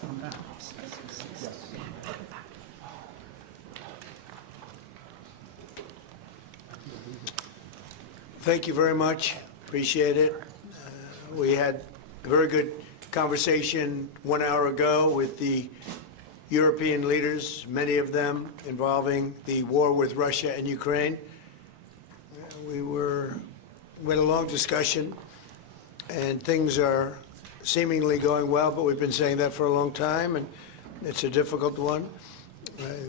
from that. Thank you very much. Appreciate it. We had a very good conversation 1 hour ago with the European leaders, many of them involving the war with Russia and Ukraine. We had a long discussion, and things are seemingly going well, but we've been saying that for a long time, and it's a difficult one.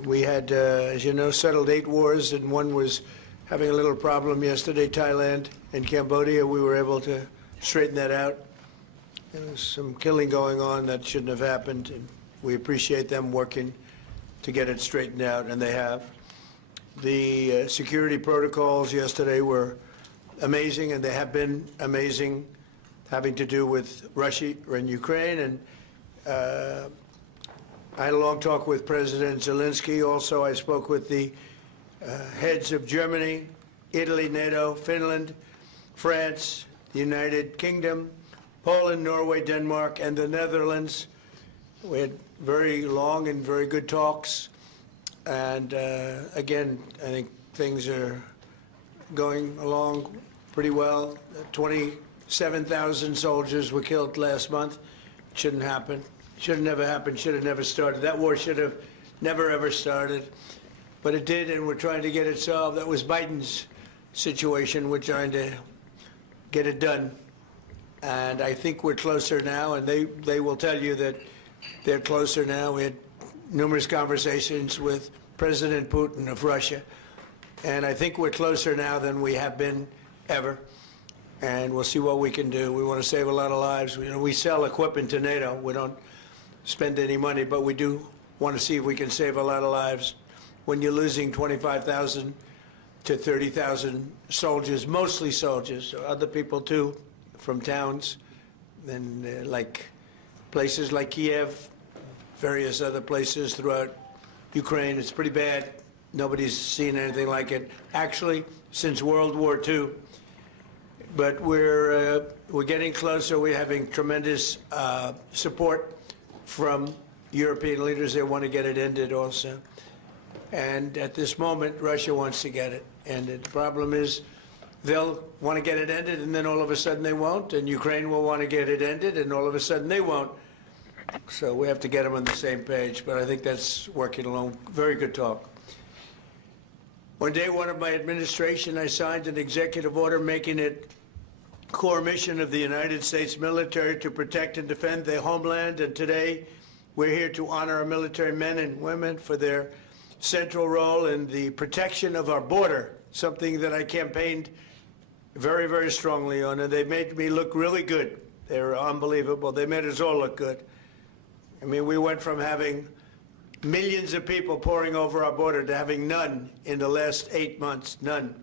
We had, as you know, settled 8 wars, and one was having a little problem yesterday, Thailand and Cambodia. We were able to straighten that out. There was some killing going on that shouldn't have happened, and we appreciate them working to get it straightened out, and they have. The security protocols yesterday were amazing, and they have been amazing, having to do with Russia and Ukraine. And I had a long talk with President Zelensky. Also, I spoke with the heads of Germany, Italy, NATO, Finland, France, the United Kingdom, Poland, Norway, Denmark, and the Netherlands. We had very long and very good talks. And again, I think things are going along pretty well. 27,000 soldiers were killed last month. Shouldn't happen. Should have never happened. Should have never started. That war should have never, ever started. But it did, and we're trying to get it solved. That was Biden's situation. We're trying to get it done. And I think we're closer now, and they will tell you that they're closer now. We had numerous conversations with President Putin of Russia, and I think we're closer now than we have been ever. And we'll see what we can do. We want to save a lot of lives. We sell equipment to NATO. We don't spend any money, but we do want to see if we can save a lot of lives. When you're losing 25,000 to 30,000 soldiers, mostly soldiers, other people too, from towns, and like places like Kiev, various other places throughout Ukraine, it's pretty bad. Nobody's seen anything like it, actually, since World War II. But we're getting closer. We're having tremendous support from European leaders. They want to get it ended also. And at this moment, Russia wants to get it ended. The problem is they'll want to get it ended, and then all of a sudden they won't. And Ukraine will want to get it ended, and all of a sudden they won't. So we have to get them on the same page. But I think that's working along. Very good talk. On day one of my administration, I signed an executive order making it core mission of the United States military to protect and defend their homeland. And today, we're here to honor our military men and women for their central role in the protection of our border, something that I campaigned very, very strongly on. And they made me look really good. They were unbelievable. They made us all look good. I mean, we went from having millions of people pouring over our border to having none in the last 8 months, none.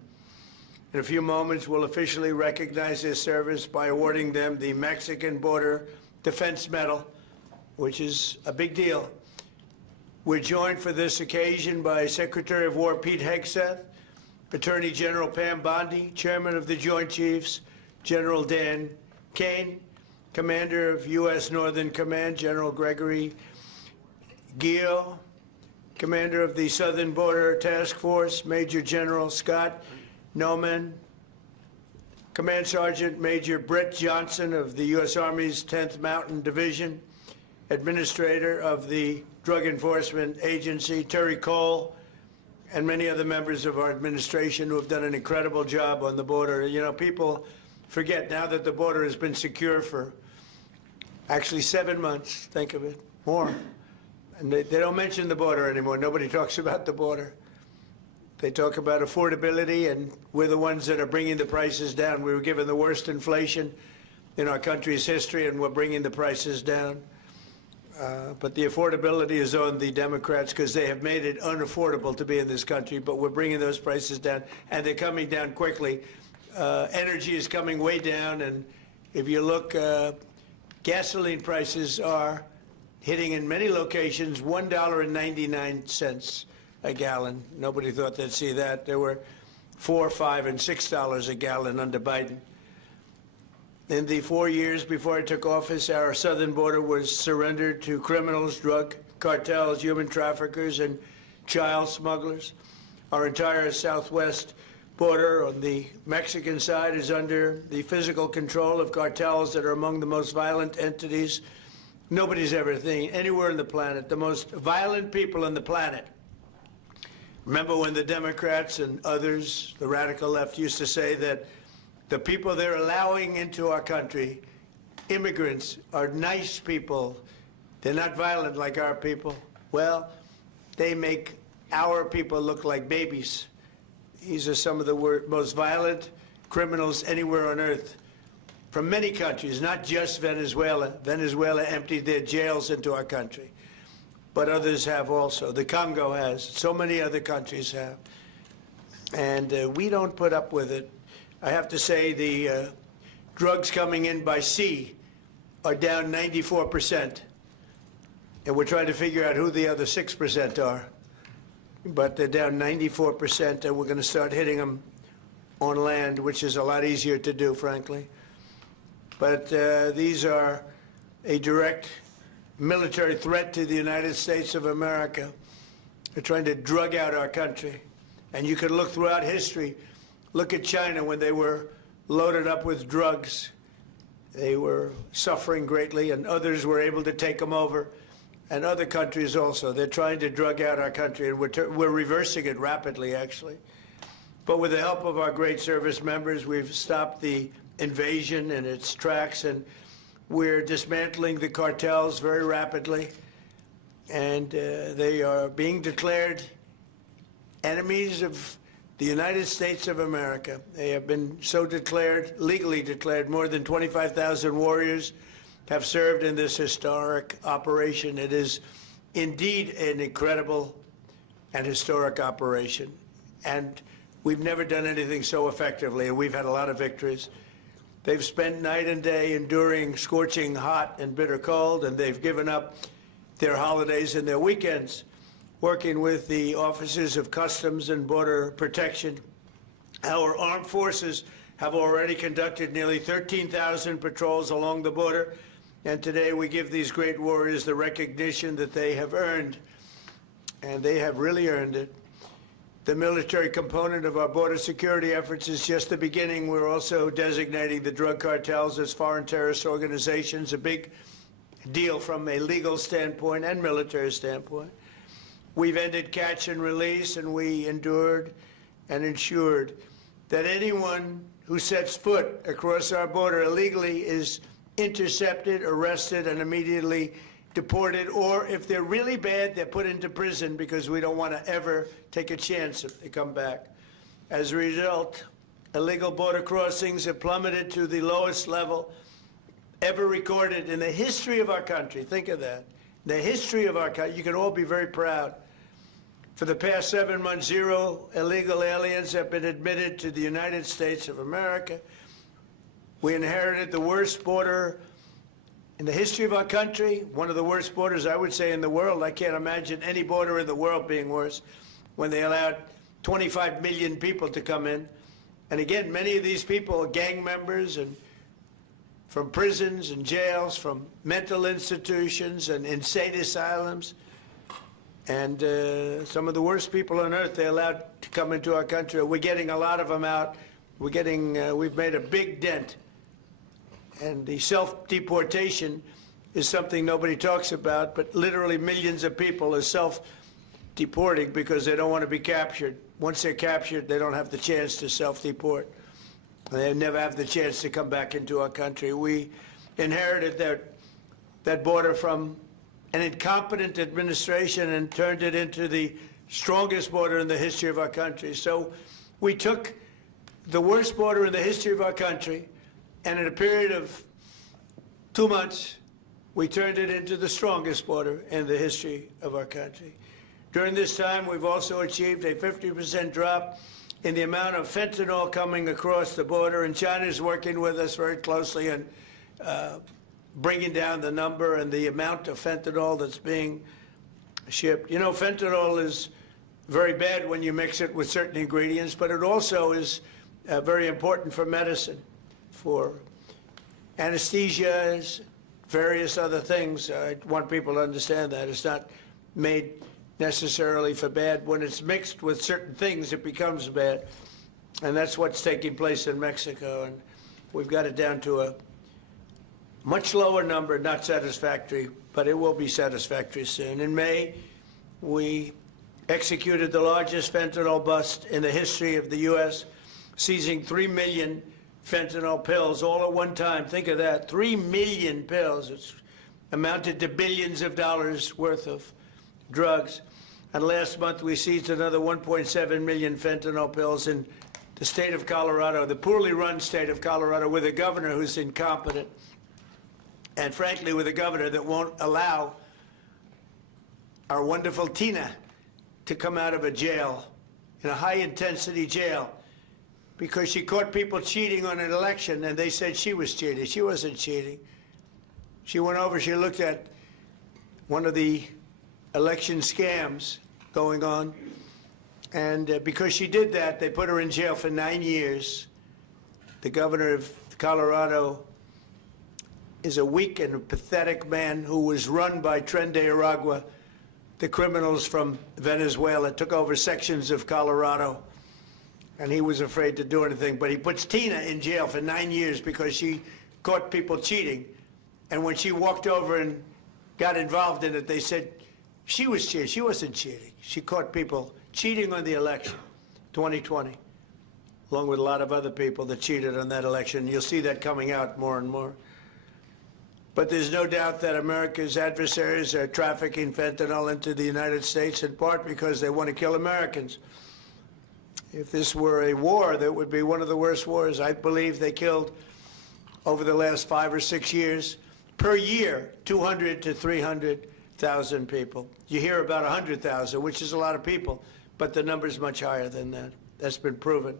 In a few moments, we'll officially recognize their service by awarding them the Mexican Border Defense Medal, which is a big deal. We're joined for this occasion by Secretary of War Pete Hegseth, Attorney General Pam Bondi, Chairman of the Joint Chiefs, General Dan Kane, Commander of U.S. Northern Command, General Gregory Gio, Commander of the Southern Border Task Force, Major General Scott Noman, Command Sergeant Major Brett Johnson of the U.S. Army's 10th Mountain Division, Administrator of the Drug Enforcement Agency, Terry Cole, and many other members of our administration who have done an incredible job on the border. You know, people forget now that the border has been secure for actually 7 months, think of it, more. And they don't mention the border anymore. Nobody talks about the border. They talk about affordability, and we're the ones that are bringing the prices down. We were given the worst inflation in our country's history, and we're bringing the prices down. But the affordability is on the Democrats because they have made it unaffordable to be in this country, but we're bringing those prices down, and they're coming down quickly. Energy is coming way down, and if you look, gasoline prices are hitting in many locations $1.99 a gallon. Nobody thought they'd see that. There were $4, $5, and $6 a gallon under Biden. In the 4 years before I took office, our southern border was surrendered to criminals, drug cartels, human traffickers, and child smugglers. Our entire southwest border on the Mexican side is under the physical control of cartels that are among the most violent entities nobody's ever seen anywhere on the planet, the most violent people on the planet. Remember when the Democrats and others, the radical left, used to say that the people they're allowing into our country, immigrants, are nice people. They're not violent like our people. Well, they make our people look like babies. These are some of the most violent criminals anywhere on earth from many countries, not just Venezuela. Venezuela emptied their jails into our country, but others have also. The Congo has. So many other countries have. And we don't put up with it. I have to say the drugs coming in by sea are down 94%. And we're trying to figure out who the other 6% are. But they're down 94%, and we're going to start hitting them on land, which is a lot easier to do, frankly. But these are a direct military threat to the United States of America. They're trying to drug out our country. And you can look throughout history. Look at China when they were loaded up with drugs. They were suffering greatly, and others were able to take them over. And other countries also. They're trying to drug out our country, and we're reversing it rapidly, actually. But with the help of our great service members, we've stopped the invasion in its tracks, and we're dismantling the cartels very rapidly. And they are being declared enemies of the United States of America. They have been so declared, legally declared. More than 25,000 warriors have served in this historic operation. It is indeed an incredible and historic operation. And we've never done anything so effectively, and we've had a lot of victories. They've spent night and day enduring scorching hot and bitter cold, and they've given up their holidays and their weekends, working with the officers of Customs and Border Protection. Our armed forces have already conducted nearly 13,000 patrols along the border, and today we give these great warriors the recognition that they have earned, and they have really earned it. The military component of our border security efforts is just the beginning. We're also designating the drug cartels as foreign terrorist organizations, a big deal from a legal standpoint and military standpoint. We've ended catch and release, and we endured and ensured that anyone who sets foot across our border illegally is intercepted, arrested, and immediately deported, or if they're really bad, they're put into prison because we don't want to ever take a chance if they come back. As a result, illegal border crossings have plummeted to the lowest level ever recorded in the history of our country. Think of that. The history of our country. You can all be very proud. For the past 7 months, 0 illegal aliens have been admitted to the United States of America. We inherited the worst border in the history of our country, one of the worst borders, I would say, in the world. I can't imagine any border in the world being worse when they allowed 25 million people to come in. And again, many of these people are gang members and from prisons and jails, from mental institutions and insane asylums. And some of the worst people on earth they allowed to come into our country. We're getting a lot of them out. We've made a big dent. And the self-deportation is something nobody talks about, but literally millions of people are self-deporting because they don't want to be captured. Once they're captured, they don't have the chance to self-deport. They never have the chance to come back into our country. We inherited that border from an incompetent administration and turned it into the strongest border in the history of our country. So we took the worst border in the history of our country, and in a period of 2 months, we turned it into the strongest border in the history of our country. During this time, we've also achieved a 50% drop in the amount of fentanyl coming across the border, and China is working with us very closely in bringing down the number and the amount of fentanyl that's being shipped. You know, fentanyl is very bad when you mix it with certain ingredients, but it also is very important for medicine, for anesthesias, various other things. I want people to understand that. It's not made necessarily for bad. When it's mixed with certain things, it becomes bad. And that's what's taking place in Mexico. And we've got it down to a much lower number, not satisfactory, but it will be satisfactory soon. In May, we executed the largest fentanyl bust in the history of the U.S., seizing 3 million fentanyl pills all at one time. Think of that, 3 million pills. It's amounted to billions of dollars worth of drugs. And last month, we seized another 1.7 million fentanyl pills in the state of Colorado, the poorly run state of Colorado, with a governor who's incompetent, and frankly, with a governor that won't allow our wonderful Tina to come out of a jail, in a high-intensity jail, because she caught people cheating on an election, and they said she was cheating. She wasn't cheating. She went over, she looked at one of the election scams going on, and because she did that, they put her in jail for 9 years. The governor of Colorado is a weak and a pathetic man who was run by Tren de Aragua, the criminals from Venezuela, took over sections of Colorado, and he was afraid to do anything. But he puts Tina in jail for 9 years because she caught people cheating. And when she walked over and got involved in it, they said she was cheating. She wasn't cheating. She caught people cheating on the election, 2020, along with a lot of other people that cheated on that election. You'll see that coming out more and more. But there's no doubt that America's adversaries are trafficking fentanyl into the United States, in part because they want to kill Americans. If this were a war, that would be one of the worst wars. I believe they killed, over the last 5 or 6 years, per year, 200 to 300,000 people. You hear about 100,000, which is a lot of people, but the number's much higher than that. That's been proven.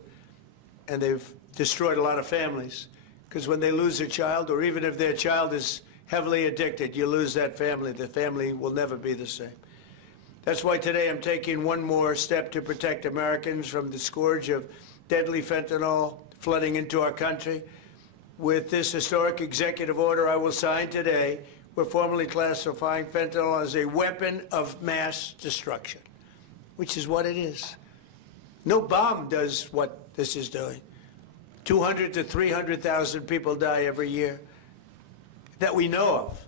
And they've destroyed a lot of families. Because when they lose a child, or even if their child is heavily addicted, you lose that family. The family will never be the same. That's why today I'm taking one more step to protect Americans from the scourge of deadly fentanyl flooding into our country. With this historic executive order I will sign today, we're formally classifying fentanyl as a weapon of mass destruction, which is what it is. No bomb does what this is doing. 200 to 300,000 people die every year that we know of.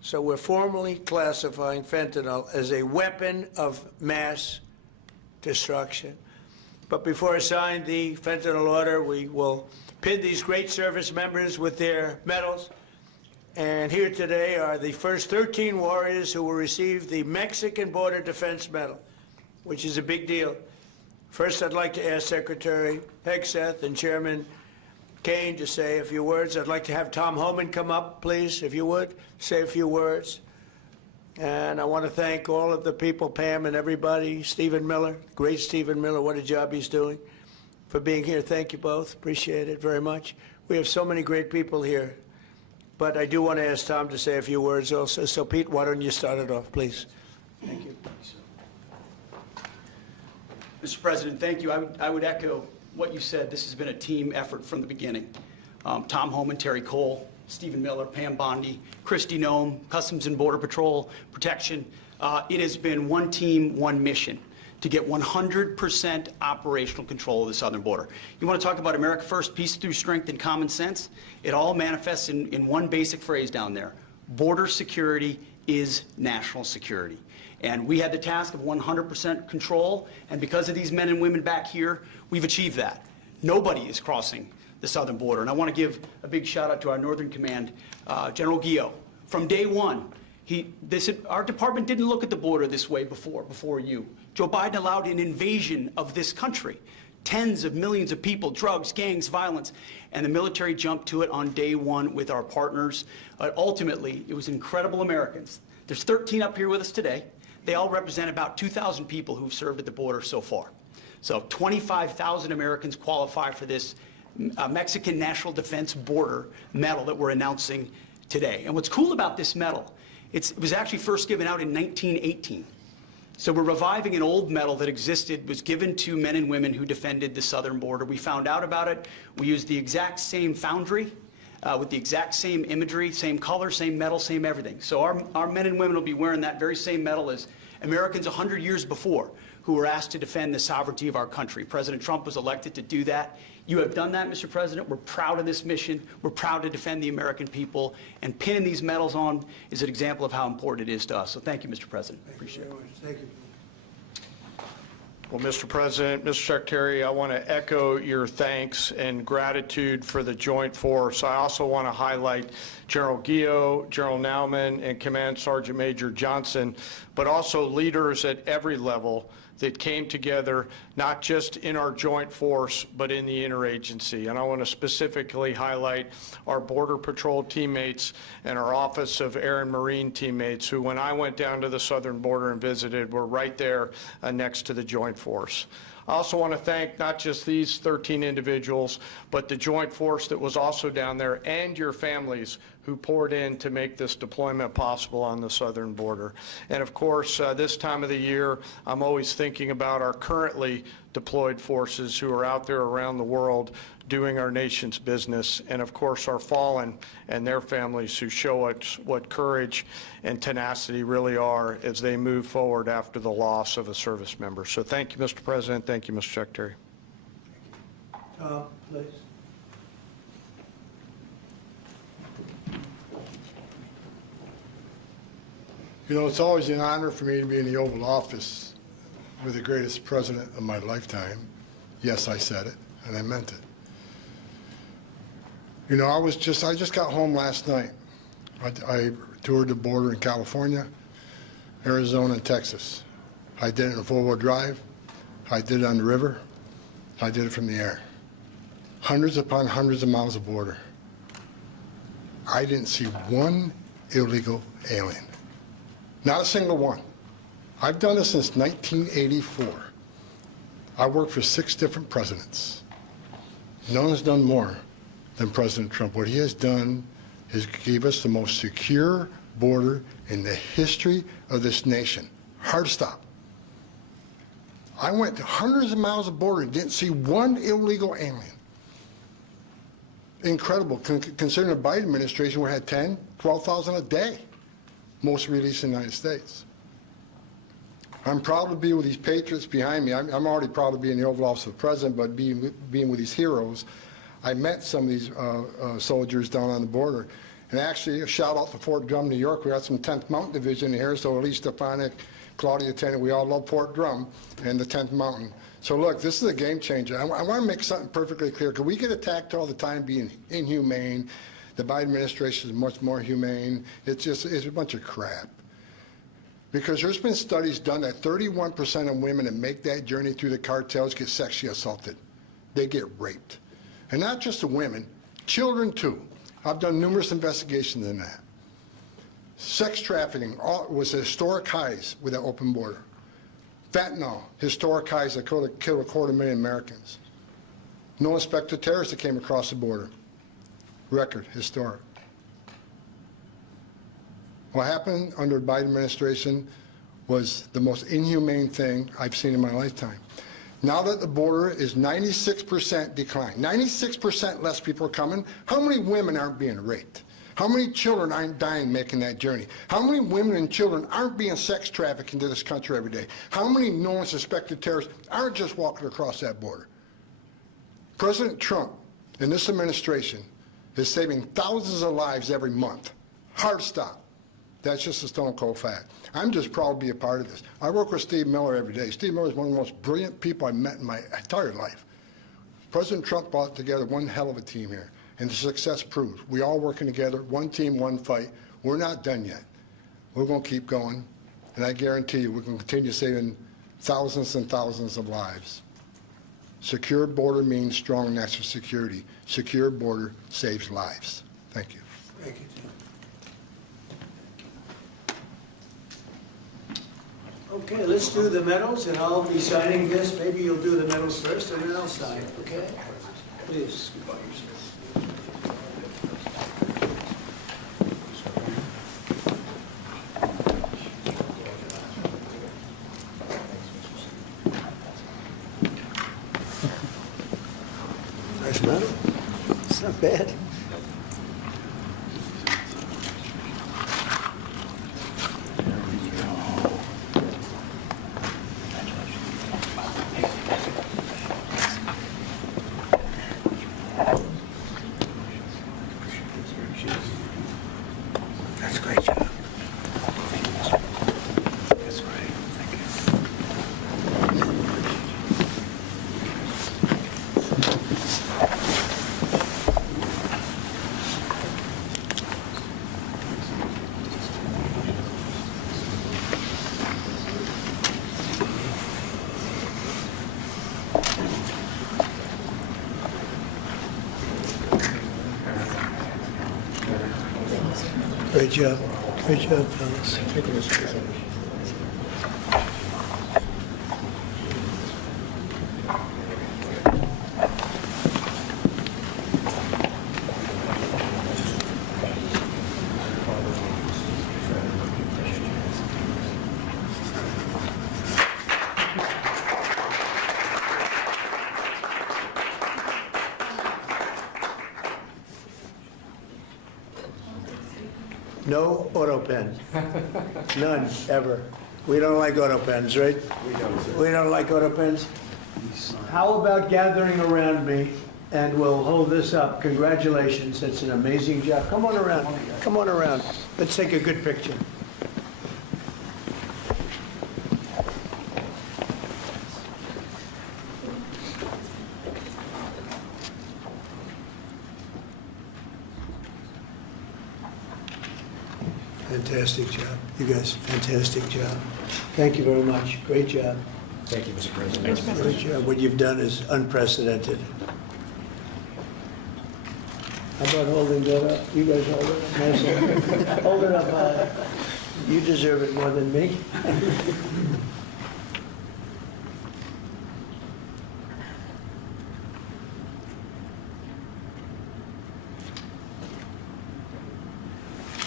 So we're formally classifying fentanyl as a weapon of mass destruction. But before I sign the fentanyl order, we will pin these great service members with their medals. And here today are the first 13 warriors who will receive the Mexican Border Defense Medal, which is a big deal. First, I'd like to ask Secretary Hegseth and Chairman Kane to say a few words. I'd like to have Tom Homan come up, please, if you would, say a few words. And I want to thank all of the people, Pam and everybody, Stephen Miller, great Stephen Miller, what a job he's doing, for being here. Thank you both. Appreciate it very much. We have so many great people here. But I do want to ask Tom to say a few words also. So, Pete, why don't you start it off, please? Thank you. Mr. President, thank you. I would echo what you said. This has been a team effort from the beginning. Tom Homan, Terry Cole, Stephen Miller, Pam Bondi, Christy Nome, Customs and Border Patrol, Protection. It has been one team, one mission to get 100% operational control of the southern border. You want to talk about America First, peace through strength and common sense? It all manifests in one basic phrase down there. Border security is national security. And we had the task of 100% control, and because of these men and women back here, we've achieved that. Nobody is crossing the southern border. And I want to give a big shout out to our Northern Command, General Guillot. From day one, our department didn't look at the border this way before you. Joe Biden allowed an invasion of this country. Tens of millions of people, drugs, gangs, violence, and the military jumped to it on day one with our partners. Ultimately, it was incredible Americans. There's 13 up here with us today. They all represent about 2,000 people who've served at the border so far. So 25,000 Americans qualify for this Mexican National Defense Border Medal that we're announcing today. And what's cool about this medal, it was actually first given out in 1918. So we're reviving an old medal that existed, was given to men and women who defended the southern border. We found out about it. We used the exact same foundry with the exact same imagery, same color, same medal, same everything. So our men and women will be wearing that very same medal as Americans 100 years before who were asked to defend the sovereignty of our country. President Trump was elected to do that. You have done that, Mr. President. We're proud of this mission. We're proud to defend the American people. And pinning these medals on is an example of how important it is to us. So thank you, Mr. President. Appreciate it. Thank you. Well, Mr. President, Mr. Secretary, I want to echo your thanks and gratitude for the joint force. I also want to highlight General Gio, General Nauman, and Command Sergeant Major Johnson, but also leaders at every level that came together, not just in our joint force, but in the interagency. And I want to specifically highlight our Border Patrol teammates and our Office of Air and Marine teammates, who, when I went down to the southern border and visited, were right there next to the joint force. I also want to thank not just these 13 individuals, but the joint force that was also down there and your families who poured in to make this deployment possible on the southern border. And of course, this time of the year, I'm always thinking about our currently deployed forces who are out there around the world doing our nation's business, and of course our fallen and their families who show us what courage and tenacity really are as they move forward after the loss of a service member. So thank you, Mr. President. Thank you, Mr. Secretary. Please. You know, it's always an honor for me to be in the Oval Office with the greatest president of my lifetime. Yes, I said it, and I meant it. You know, I just got home last night. I toured the border in California, Arizona, and Texas. I did it in a four-wheel drive. I did it on the river. I did it from the air. Hundreds upon hundreds of miles of border. I didn't see one illegal alien. Not a single one. I've done this since 1984. I worked for 6 different presidents. No one's done more than President Trump. What he has done is gave us the most secure border in the history of this nation. Hard stop. I went to hundreds of miles of border and didn't see one illegal alien. Incredible, considering the Biden administration, we had 10, 12,000 a day, most released in the United States. I'm proud to be with these patriots behind me. I'm already proud to be in the Oval Office of the President, but being with these heroes, I met some of these soldiers down on the border. And actually, a shout out to Fort Drum, New York. We got some 10th Mountain Division here, so Elise Stefanik, Claudia Tennant, we all love Fort Drum and the 10th Mountain. So look, this is a game changer. I want to make something perfectly clear, because we get attacked all the time being inhumane. The Biden administration is much more humane. It's a bunch of crap. Because there's been studies done that 31% of women that make that journey through the cartels get sexually assaulted. They get raped. And not just the women, children too. I've done numerous investigations in that. Sex trafficking was at historic highs with that open border. Fentanyl, historic highs that killed 250,000 Americans. No inspector terrorists that came across the border. Record, historic. What happened under the Biden administration was the most inhumane thing I've seen in my lifetime. Now that the border is 96% decline, 96% less people are coming, how many women aren't being raped? How many children aren't dying making that journey? How many women and children aren't being sex trafficked into this country every day? How many known suspected terrorists aren't just walking across that border? President Trump and this administration is saving thousands of lives every month. Hard stop. That's just a stone cold fact. I'm just proud to be a part of this. I work with Steve Miller every day. Steve Miller is one of the most brilliant people I've met in my entire life. President Trump brought together one hell of a team here, and the success proves. We all working together, one team, one fight. We're not done yet. We're going to keep going, and I guarantee you we can continue saving thousands and thousands of lives. Secure border means strong national security. Secure border saves lives. Thank you. Thank you, Tim. Okay, let's do the medals, and I'll be signing this. Maybe you'll do the medals first, and then I'll sign, okay? Please. Nice medal. It's not bad. Great job. Great job, fellas. Thank you, Mr. President. No auto pen. None, ever. We don't like auto pens, right? We don't like auto pens. How about gathering around me, and we'll hold this up. Congratulations, it's an amazing job. Come on around, come on around. Let's take a good picture. Fantastic job. You guys, fantastic job. Thank you very much. Great job. Thank you, Mr. President. Great job. What you've done is unprecedented. How about holding that up? You guys hold it up. Nice. Hold it up high. You deserve it more than me.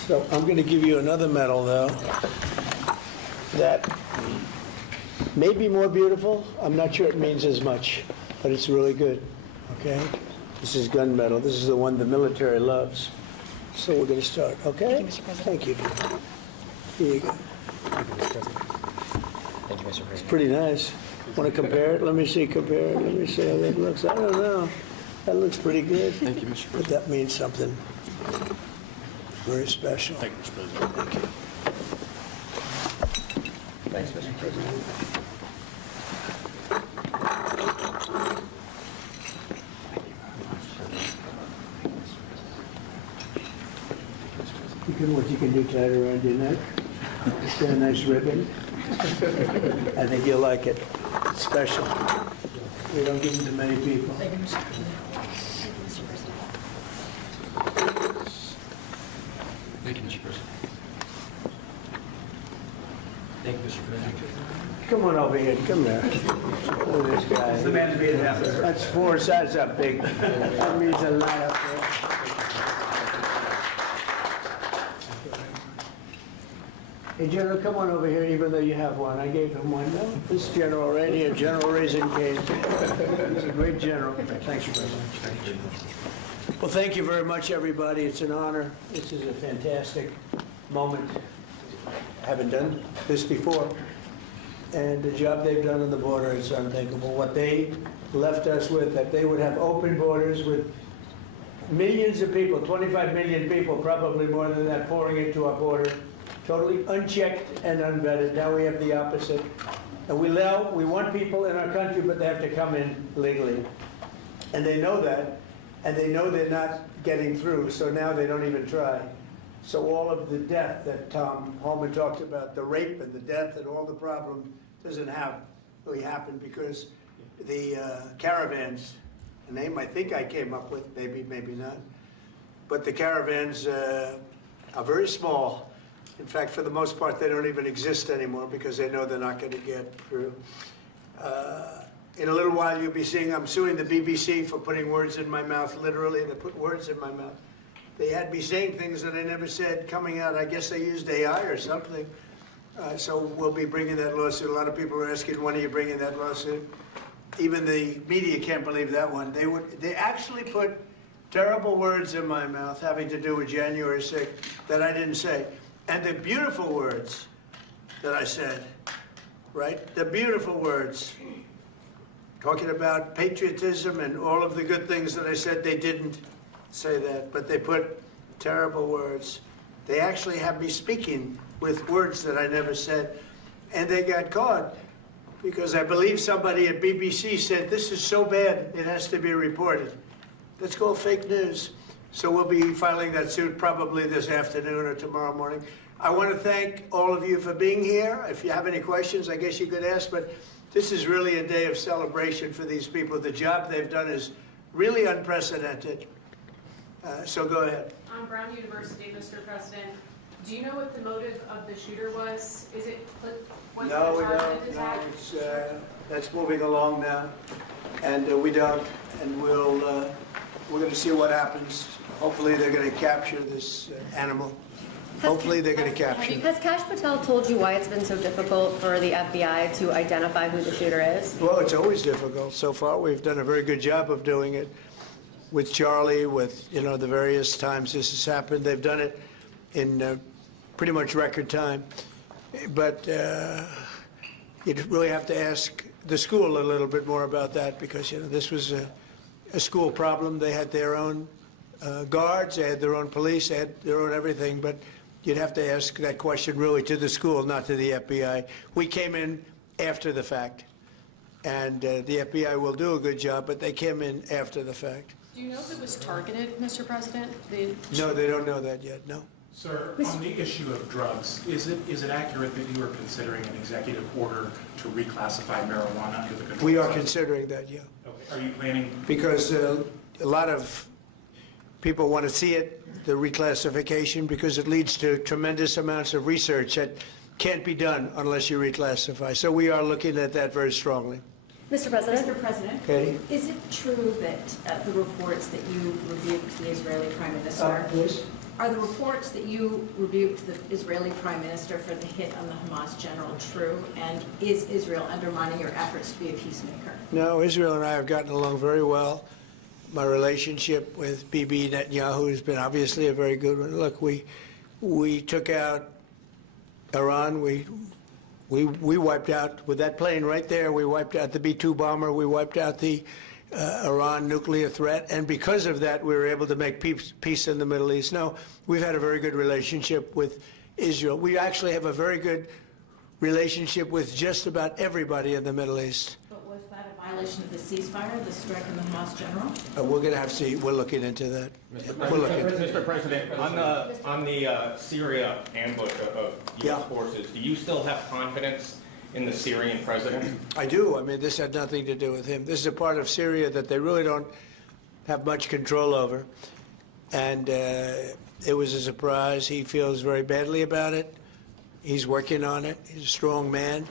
So I'm going to give you another medal, though, that may be more beautiful. I'm not sure it means as much, but it's really good, okay? This is gun medal. This is the one the military loves. So we're going to start, okay? Thank you, Mr. President. Thank you. Here you go. Thank you, Mr. President. Thank you, Mr. President. Pretty nice. Want to compare it? Let me see, compare it. Let me see how that looks. I don't know. That looks pretty good. Thank you, Mr. But President. that means something very special. Thank you, Mr. President. Thank you. Thanks, Mr. President. What you can do, tie it around your neck. Just a nice ribbon. I think you'll like it. It's special. We don't give them to many people. Thank you, Mr. President. Thank you, Mr. President. Thank you, Mr. President. Come on over here. Come there. Look at this guy. The man's made it happen, sir. That's 4 sides up big. That means a lot up there. Hey, General, come on over here, even though you have one. I gave him one. No, this general right here, General Raisin Cage. He's a great general. Thank you very much. Well, thank you very much, everybody. It's an honor. This is a fantastic moment. I haven't done this before. And the job they've done on the border is unthinkable. What they left us with, that they would have open borders with millions of people, 25 million people, probably more than that, pouring into our border, totally unchecked and unvetted. Now we have the opposite. And we want people in our country, but they have to come in legally. And they know that, and they know they're not getting through, so now they don't even try. So all of the death that Tom Holman talked about, the rape and the death and all the problem, doesn't really happen because the caravans, a name I think I came up with, maybe, maybe not, but the caravans are very small. In fact, for the most part, they don't even exist anymore because they know they're not going to get through. In a little while, you'll be seeing I'm suing the BBC for putting words in my mouth, literally. They put words in my mouth. They had me saying things that I never said coming out. I guess they used AI or something. So we'll be bringing that lawsuit. A lot of people are asking, when are you bringing that lawsuit? Even the media can't believe that one. They actually put terrible words in my mouth having to do with January 6th that I didn't say. And the beautiful words that I said, right? The beautiful words, talking about patriotism and all of the good things that I said, they didn't say that, but they put terrible words. They actually have me speaking with words that I never said, and they got caught because I believe somebody at BBC said, this is so bad, it has to be reported. That's called fake news. So we'll be filing that suit probably this afternoon or tomorrow morning. I want to thank all of you for being here. If you have any questions, I guess you could ask, but this is really a day of celebration for these people. The job they've done is really unprecedented. So go ahead. On Brown University, Mr. President, Do you know what the motive of the shooter was? Is it, was No, we it targeted don't. No, attack? it's, that's moving along now, and we don't, and we're going to see what happens. Hopefully, they're going to capture this animal. Hopefully, they're going to capture it. Has Kash Patel told you why it's been so difficult for the FBI to identify who the shooter is? Well, it's always difficult. So far, we've done a very good job of doing it with Charlie, with, the various times this has happened. They've done it in pretty much record time. But you really have to ask the school a little bit more about that because, this was a school problem. They had their own guards, they had their own police, they had their own everything. But you'd have to ask that question really to the school, not to the FBI. We came in after the fact. And the FBI will do a good job, but they came in after the fact. Do you know if it was targeted, Mr. President? No, they don't know that yet, no. Sir, on the issue of drugs, is it accurate that you are considering an executive order to reclassify marijuana under the Controlled We are Substances? considering that, yeah. Okay. Are you planning? Because a lot of people want to see it, the reclassification, because it leads to tremendous amounts of research that can't be done unless you reclassify. So we are looking at that very strongly. Mr. President? Mr. President, Katie? is it true that the reports that you rebuked the Israeli Prime Minister, Yes. are the reports that you rebuked the Israeli Prime Minister for the hit on the Hamas general true? And is Israel undermining your efforts to be a peacemaker? No, Israel and I have gotten along very well. My relationship with Bibi Netanyahu has been obviously a very good one. Look, we took out Iran. We wiped out, with that plane right there, we wiped out the B-2 bomber, we wiped out the Iran nuclear threat, and because of that, we were able to make peace in the Middle East. No, we've had a very good relationship with Israel. We actually have a very good relationship with just about everybody in the Middle East. But was that a violation of the ceasefire, the strike on the Hamas general? We're going to have to see. We're looking into that. We're looking into it. Mr. President, on the Syria ambush of Yeah. U.S. forces, do you still have confidence in the Syrian president? I do. I mean, this had nothing to do with him. This is a part of Syria that they really don't have much control over. And it was a surprise. He feels very badly about it. He's working on it. He's a strong man.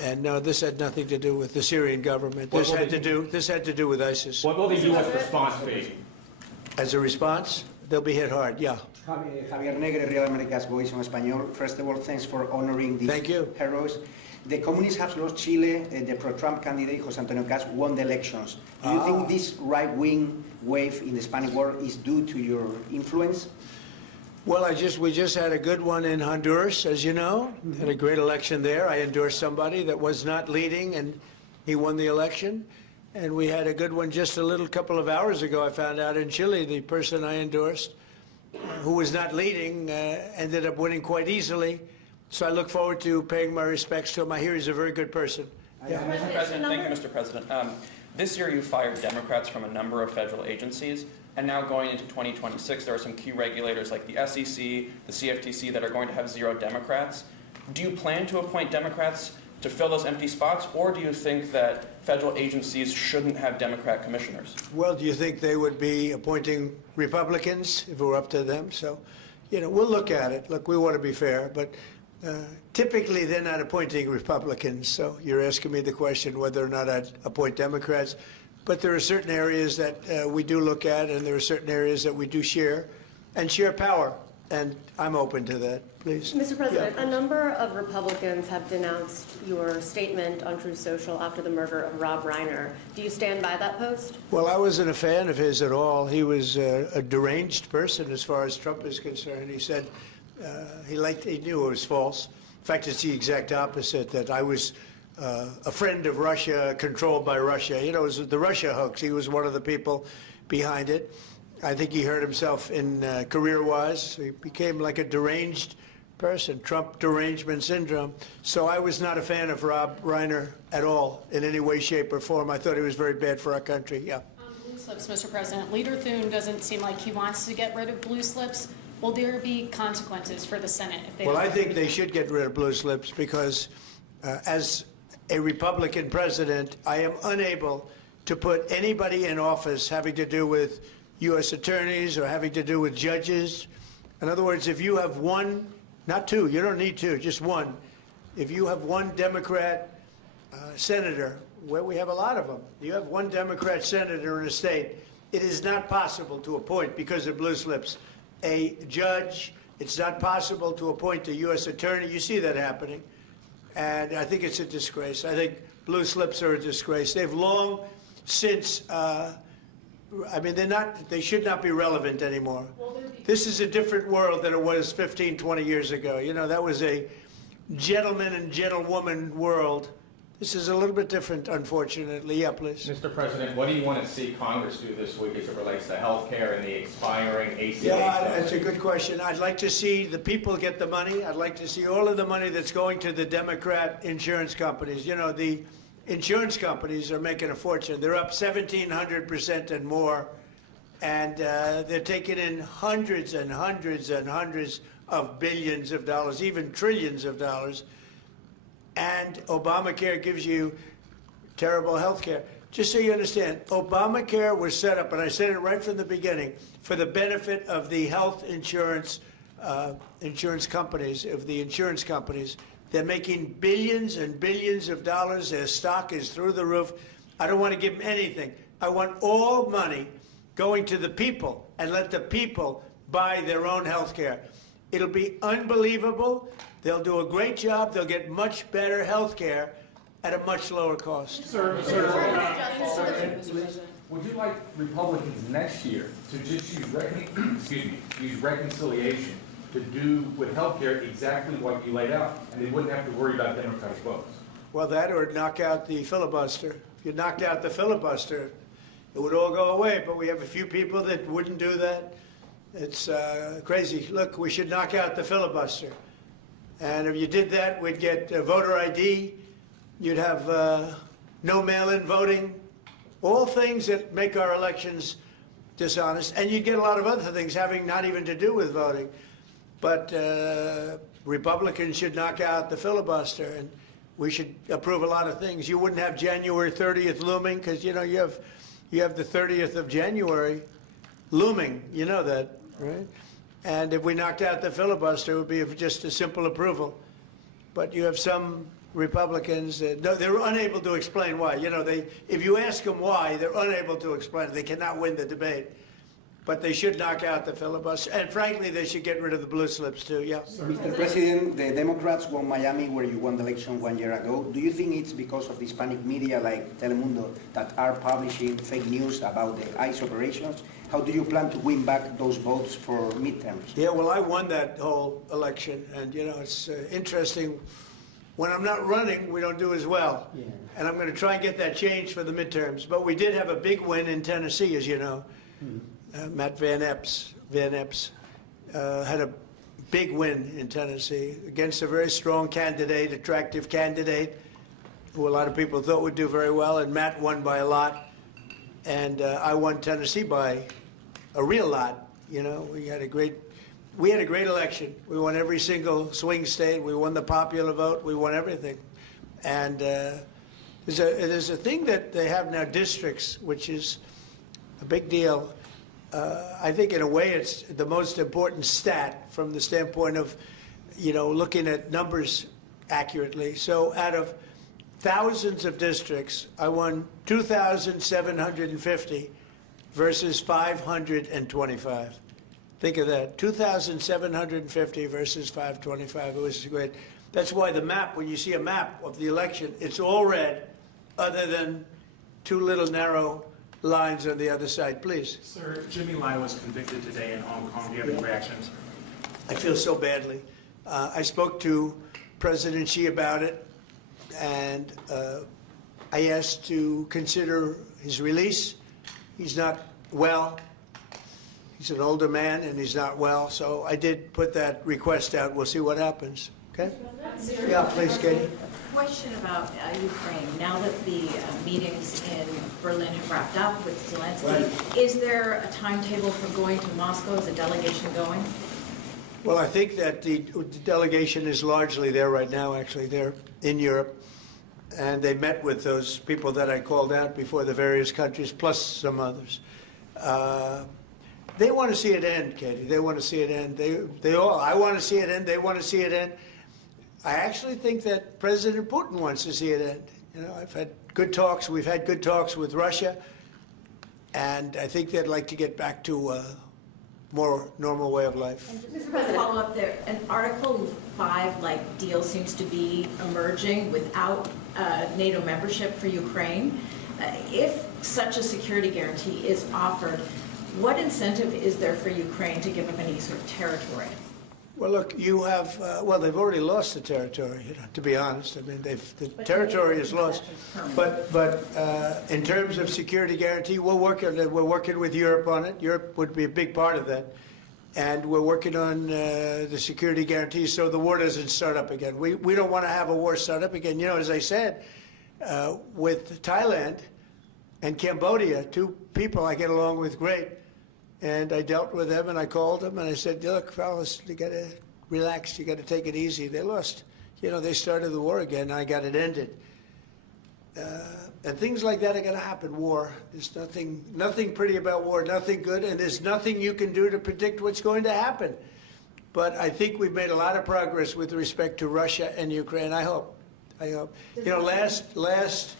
And no, this had nothing to do with the Syrian government. This had to do with ISIS. What will the U.S. response be? As a response, they'll be hit hard, yeah. Javier Negre, Real America's Voice on Español. First of all, thanks for honoring these Thank you. heroes. The communists have lost Chile. The pro-Trump candidate, José Antonio Caz, won the elections. Do you think this right-wing wave in the Spanish world is due to your influence? Well, we just had a good one in Honduras, as you know. Had a great election there. I endorsed somebody that was not leading, and he won the election. And we had a good one just a couple of hours ago, I found out, in Chile. The person I endorsed, who was not leading, ended up winning quite easily. So I look forward to paying my respects to him. I hear he's a very good person. Mr. President, thank you, Mr. President. This year you fired Democrats from a number of federal agencies, and now going into 2026, there are some key regulators like the SEC, the CFTC that are going to have 0 Democrats. Do you plan to appoint Democrats to fill those empty spots, or do you think that federal agencies shouldn't have Democrat commissioners? Well, do you think they would be appointing Republicans if it were up to them? So, we'll look at it. Look, we want to be fair, but typically they're not appointing Republicans. So you're asking me the question whether or not I'd appoint Democrats. But there are certain areas that we do look at, and there are certain areas that we do share power. And I'm open to that, please. Mr. President, a number of Republicans have denounced your statement on Truth Social after the murder of Rob Reiner. Do you stand by that post? Well, I wasn't a fan of his at all. He was a deranged person as far as Trump is concerned. He said he knew it was false. In fact, it's the exact opposite, that I was a friend of Russia, controlled by Russia. It was the Russia hoax. He was one of the people behind it. I think he hurt himself in career-wise. He became like a deranged person, Trump derangement syndrome. So I was not a fan of Rob Reiner at all, in any way, shape, or form. I thought he was very bad for our country, yeah. Blue slips, Mr. President. Leader Thune doesn't seem like he wants to get rid of blue slips. Will there be consequences for the Senate if they Well, don't? I think they should get rid of blue slips because as a Republican president, I am unable to put anybody in office having to do with U.S. attorneys or having to do with judges. In other words, if you have one Not two. You don't need two, just one. If you have one Democrat senator, where we have a lot of them, you have one Democrat senator in a state, it is not possible to appoint, because of blue slips, a judge. It's not possible to appoint a U.S. attorney. You see that happening. And I think it's a disgrace. I think blue slips are a disgrace. They've long since, they should not be relevant anymore. This is a different world than it was 15, 20 years ago. You know, that was a gentleman and gentlewoman world. This is a little bit different, unfortunately. Yeah, please. Mr. President, what do you want to see Congress do this week as it relates to health care and the expiring ACA? Yeah, that's a good question. I'd like to see the people get the money. I'd like to see all of the money that's going to the Democrat insurance companies. You know, the insurance companies are making a fortune. They're up 1,700% and more. And they're taking in hundreds and hundreds and hundreds of billions of dollars, even trillions of dollars. And Obamacare gives you terrible health care. Just so you understand, Obamacare was set up, and I said it right from the beginning, for the benefit of the health insurance companies, of the insurance companies. They're making billions and billions of dollars. Their stock is through the roof. I don't want to give them anything. I want all money going to the people, and let the people buy their own health care. It'll be unbelievable. They'll do a great job. They'll get much better health care at a much lower cost. Would you like Republicans next year to just use reconciliation to do with health care exactly what you laid out, and they wouldn't have to worry about Democratic votes? Well, that or knock out the filibuster. If you knocked out the filibuster, it would all go away, but we have a few people that wouldn't do that. It's crazy. Look, we should knock out the filibuster. And if you did that, we'd get voter ID. You'd have no mail-in voting, all things that make our elections dishonest. And you'd get a lot of other things having not even to do with voting. But Republicans should knock out the filibuster, and we should approve a lot of things. You wouldn't have January 30th looming, because, you know, you have the 30th of January looming. You know that, right? And if we knocked out the filibuster, it would be just a simple approval. But you have some Republicans that they're unable to explain why. You know, if you ask them why, they're unable to explain it. They cannot win the debate. But they should knock out the filibuster. And frankly, they should get rid of the blue slips too, yeah. Mr. President, the Democrats won Miami, where you won the election 1 year ago. Do you think it's because of the Hispanic media like Telemundo that are publishing fake news about the ICE operations? How do you plan to win back those votes for midterms? Yeah, well, I won that whole election. And, you know, it's interesting. When I'm not running, we don't do as well. Yeah. And I'm going to try and get that changed for the midterms. But we did have a big win in Tennessee, as you know. Matt Van Epps had a big win in Tennessee against a very strong candidate, attractive candidate, who a lot of people thought would do very well, and Matt won by a lot. And I won Tennessee by a real lot. You know, we had a great election. We won every single swing state. We won the popular vote. We won everything. And there's a thing that they have now, districts, which is a big deal. I think in a way it's the most important stat from the standpoint of, you know, looking at numbers accurately. So out of thousands of districts, I won 2,750 versus 525. Think of that, 2,750 versus 525. It was great. That's why the map, when you see a map of the election, it's all red, other than two little narrow lines on the other side, please. Sir, Jimmy Lai was convicted today in Hong Kong. Do you have any reactions? I feel so badly. I spoke to President Xi about it, and I asked to consider his release. He's not well. He's an older man, and he's not well, so I did put that request out. We'll see what happens. Okay? Yeah, please, Katie. Question about Ukraine. Now that the meetings in Berlin have wrapped up with Zelensky, is there a timetable for going to Moscow? Is a delegation going? Well, I think that the delegation is largely there right now, actually. They're in Europe, and they met with those people that I called out before, the various countries, plus some others. They want to see it end, Katie. They want to see it end. They all. I want to see it end. They want to see it end. I actually think that President Putin wants to see it end. You know, I've had good talks. We've had good talks with Russia, and I think they'd like to get back to a more normal way of life. Mr. President, follow up there. An Article 5-like deal seems to be emerging without NATO membership for Ukraine. If such a security guarantee is offered, what incentive is there for Ukraine to give up any sort of territory? Well, look, you have, well, they've already lost the territory, you know, to be honest. I mean, the territory is lost. But in terms of security guarantee, we're working with Europe on it. Europe would be a big part of that. And we're working on the security guarantees so the war doesn't start up again. We don't want to have a war start up again. You know, as I said, with Thailand and Cambodia, two people I get along with great. And I dealt with them, and I called them, and I said, look, fellas, you got to relax. You got to take it easy. They lost. You know, they started the war again, and I got it ended. And things like that are going to happen, war. There's nothing pretty about war, nothing good, and there's nothing you can do to predict what's going to happen. But I think we've made a lot of progress with respect to Russia and Ukraine, I hope. You know, last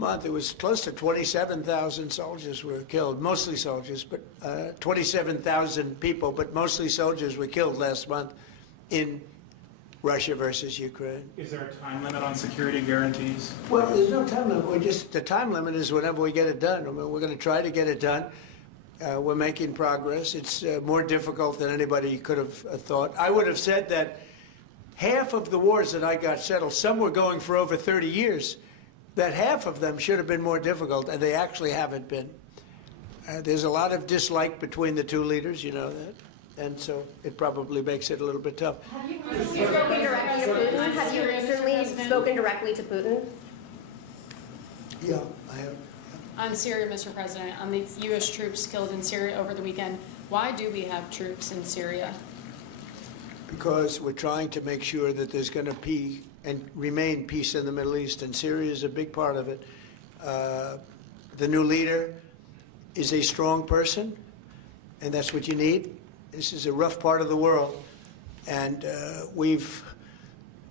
month, it was close to 27,000 soldiers were killed, mostly soldiers, but 27,000 people, but mostly soldiers were killed last month in Russia versus Ukraine. Is there a time limit on security guarantees? Well, there's no time limit. The time limit is whenever we get it done. I mean, we're going to try to get it done. We're making progress. It's more difficult than anybody could have thought. I would have said that half of the wars that I got settled, some were going for over 30 years, that half of them should have been more difficult, and they actually haven't been. There's a lot of dislike between the two leaders, you know that, and so it probably makes it a little bit tough. Have you recently spoken directly to Putin? Have you recently spoken directly to Putin? Yeah, I have. On Syria, Mr. President, on the U.S. troops killed in Syria over the weekend, why do we have troops in Syria? Because we're trying to make sure that there's going to be and remain peace in the Middle East, and Syria is a big part of it. The new leader is a strong person, and that's what you need. This is a rough part of the world, and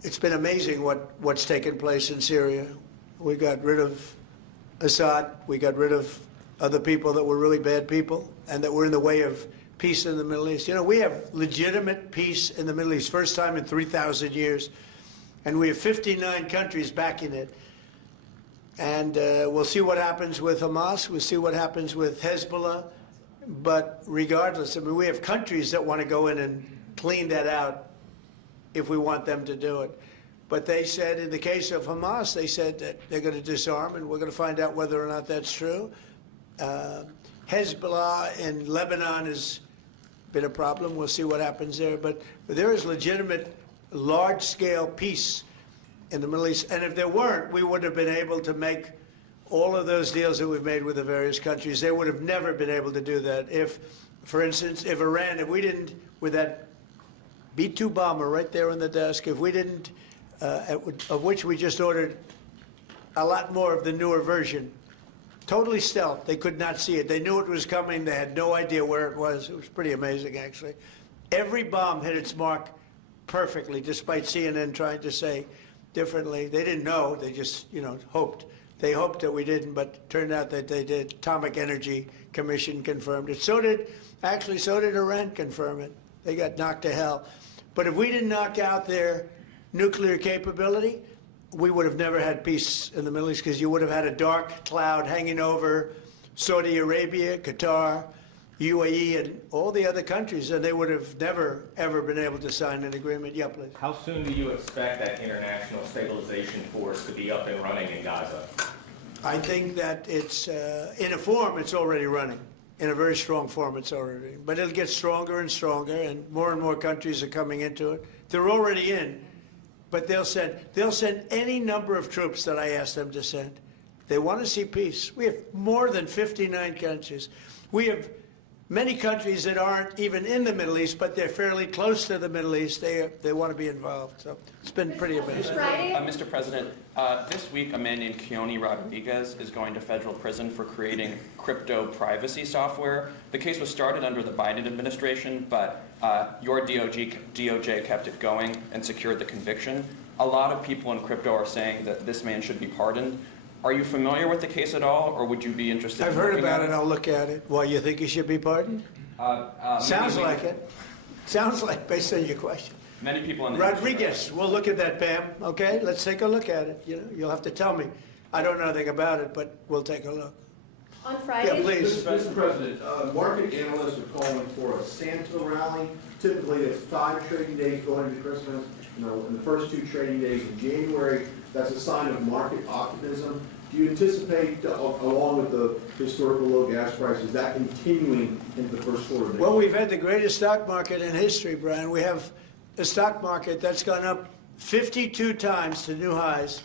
it's been amazing what's taken place in Syria. We got rid of Assad, we got rid of other people that were really bad people, and that were in the way of peace in the Middle East. You know, we have legitimate peace in the Middle East, first time in 3,000 years. And we have 59 countries backing it. And we'll see what happens with Hamas. We'll see what happens with Hezbollah. But regardless, I mean, we have countries that want to go in and clean that out if we want them to do it. But they said, in the case of Hamas, they said that they're going to disarm, and we're going to find out whether or not that's true. Hezbollah in Lebanon has been a problem. We'll see what happens there. But there is legitimate large-scale peace in the Middle East. And if there weren't, we would have been able to make all of those deals that we've made with the various countries. They would have never been able to do that. If, for instance, if we didn't, with that B-2 bomber right there on the desk, if we didn't, of which we just ordered a lot more of the newer version, totally stealth. They could not see it. They knew it was coming. They had no idea where it was. It was pretty amazing, actually. Every bomb hit its mark perfectly, despite CNN trying to say differently. They didn't know. They just, you know, hoped. They hoped that we didn't, but it turned out that they did. Atomic Energy Commission confirmed it. So did Iran confirm it. They got knocked to hell. But if we didn't knock out their nuclear capability, we would have never had peace in the Middle East, because you would have had a dark cloud hanging over Saudi Arabia, Qatar, UAE, and all the other countries, and they would have never, ever been able to sign an agreement. Yeah, please. How soon do you expect that international stabilization force to be up and running in Gaza? I think that it's, in a form, it's already running. In a very strong form, it's already. But it'll get stronger and stronger, and more countries are coming into it. They're already in, but they'll send any number of troops that I ask them to send. They want to see peace. We have more than 59 countries. We have many countries that aren't even in the Middle East, but they're fairly close to the Middle East, they want to be involved. So it's been pretty amazing. Mr. President, this week a man named Keone Rodriguez is going to federal prison for creating crypto privacy software. The case was started under the Biden administration, but your DOJ kept it going and secured the conviction. A lot of people in crypto are saying that this man should be pardoned. Are you familiar with the case at all, or would you be interested I've in heard looking about at it. I'll look at it. Why, you think he should be pardoned? Sounds like it. Sounds like, based on your question. Many people in the Rodriguez, we'll look at that, Pam. Okay, let's take a look at it. You know, you'll have to tell me. I don't know anything about it, but we'll take a look. On Friday? Yeah, please. Mr. President, market analysts are calling for a Santa rally. Typically, it's 5 trading days going into Christmas. You know, in the first 2 trading days in January, that's a sign of market optimism. Do you anticipate, along with the historical low gas prices, that continuing into the first quarter of next year? Well, we've had the greatest stock market in history, Brian. We have a stock market that's gone up 52 times to new highs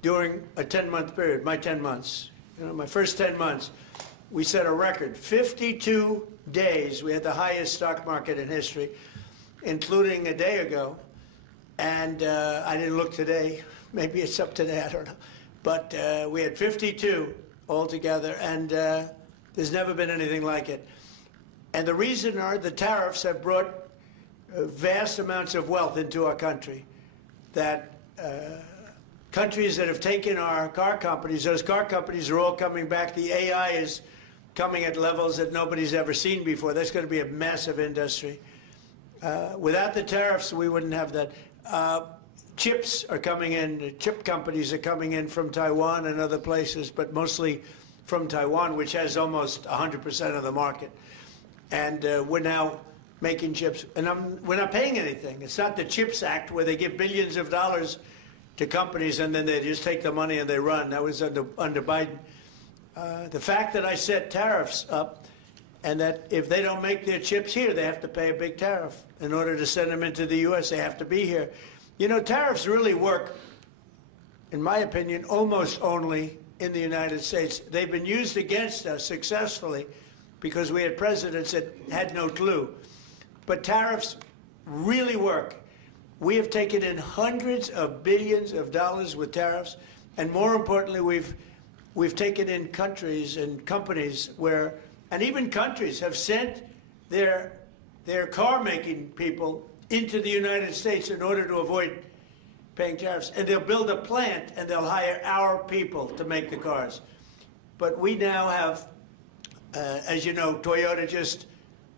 during a 10-month period, my 10 months. You know, my first 10 months, we set a record. 52 days, we had the highest stock market in history, including a day ago. And I didn't look today. Maybe it's up today, I don't know. But we had 52 altogether, and there's never been anything like it. And the reason are the tariffs have brought vast amounts of wealth into our country. That countries that have taken our car companies, those car companies are all coming back. The AI is coming at levels that nobody's ever seen before. That's going to be a massive industry. Without the tariffs, we wouldn't have that. Chips are coming in, chip companies are coming in from Taiwan and other places, but mostly from Taiwan, which has almost 100% of the market. And we're now making chips, and we're not paying anything. It's not the CHIPS Act where they give billions of dollars to companies and then they just take the money and they run. That was under Biden. The fact that I set tariffs up and that if they don't make their chips here, they have to pay a big tariff. In order to send them into the U.S., they have to be here. You know, tariffs really work, in my opinion, almost only in the United States. They've been used against us successfully because we had presidents that had no clue. But tariffs really work. We have taken in hundreds of billions of dollars with tariffs, and more importantly, we've taken in countries and companies where, and even countries have sent their car-making people into the United States in order to avoid paying tariffs. And they'll build a plant and they'll hire our people to make the cars. But we now have, as you know, Toyota just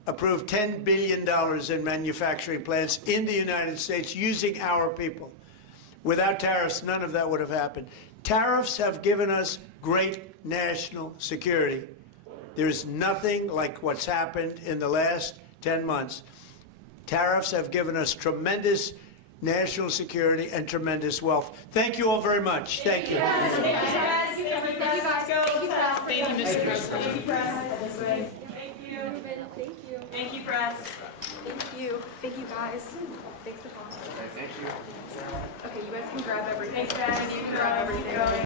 approved $10 billion in manufacturing plants in the United States using our people. Without tariffs, none of that would have happened. Tariffs have given us great national security. There's nothing like what's happened in the last 10 months. Tariffs have given us tremendous national security and tremendous wealth. Thank you all very much. Thank you. Thank you, Mr. President. Thank you, press. Thank you. Thank you, press. Thank you. Thank you, guys. Thanks for talking. Thank you. Okay, you guys can grab everything. Thanks, guys. You can grab everything.